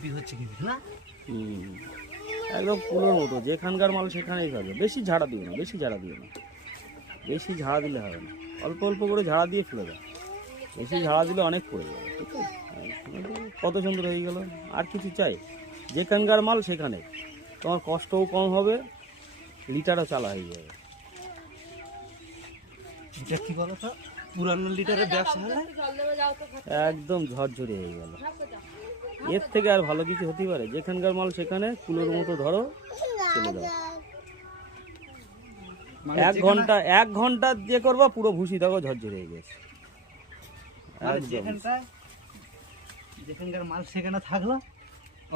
Heavy হচ্ছে কিন্তু না। একদম কুলোর মতো, যেখানকার মাল সেখানেই থাকবে। বেশি ঝাড়া দিও না, বেশি ঝাড়া দিও না, বেশি ঝাড়া দিলে হবে না। অল্প অল্প করে ঝাড়া দিয়ে ফেলে দাও, বেশি ঝাড়া দিলে অনেক পড়ে যাবে। ঠিক আছে, কত সুন্দর হয়ে গেল। আর কিছু চাই? যেখানকার মাল সেখানে, তোমার কষ্টও কম হবে, লিটারও চালা হয়ে যাবে। এটা কি বলো তো, পুরানো লিটারের ব্যবসা হলে একদম ঝরঝরে হয়ে গেল। এর থেকে আর ভালো কিছু হতে পারে? যেখানকার মাল সেখানে, কুলোর মতো ধরো, চলে যাও। মানে 1 ঘন্টা দিয়ে করবা, পুরো ভুসি দেখো ঝরঝরে হয়ে গেছে। মানে যেখানকার মাল সেখানে থাকলো,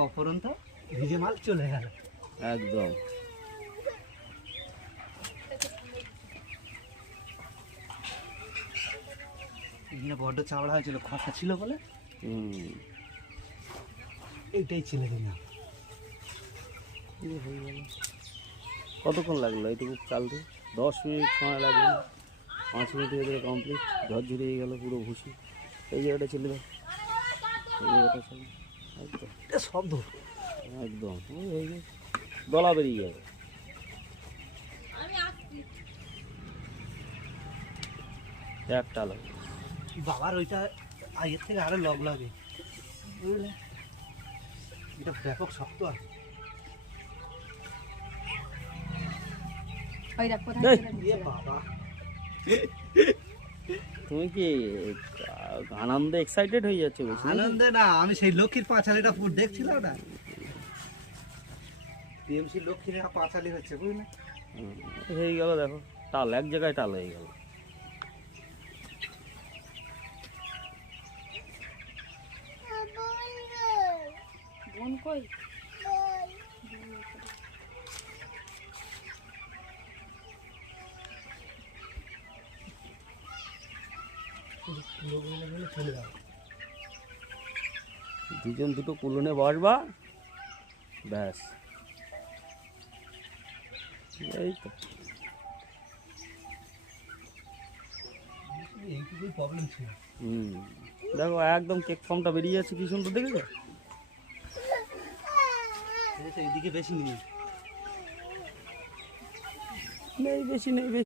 অপরন্ত ভিজে মাল চলে গেল একদম। এখানে বড্ড চাওড়া হয়েছিল, খসা ছিল বলে এইটাই ছেলে দিলাম। কতক্ষণ লাগলো এইটুকু চালতে? 10 মিনিট সময় লাগবে, 5 মিনিটের ভিতরে কমপ্লিট। ঝরঝরে হয়ে গেল পুরো ভুসি। এই জায়গাটা ছেলে দাও, এই জায়গাটা ছেলে, একদম এটা শব্দ একদম ওই হয়ে গেছে, দলা বেরিয়ে যাবে। একটা আলো বাবার ওইটা আগের থেকে আরো লগ লাগে, বুঝলে? এটা ব্যাপক শক্ত আছে। বাবা তুমি কি আনন্দে এক্সাইটেড হয়ে যাচ্ছে বেশি? আনন্দে না, আমি সেই লক্ষ্মীর পাঁচালিটা ফুট দেখছিলাম না, টিএমসি লক্ষ্মীর পাঁচালি হচ্ছে, বুঝলে? হয়ে গেল, দেখো টাল, এক জায়গায় টাল হয়ে গেল। দুজন দুটো কুলনে বসবা, ব্যাস। এই তো এইটুকুই প্রবলেম ছিল। দেখো একদম কেক ফর্মটা বেরিয়ে যাচ্ছে, কি সুন্দর দেখেছো? এইদিকে বেশি নেই, নেই বেশি, নেই বেশি।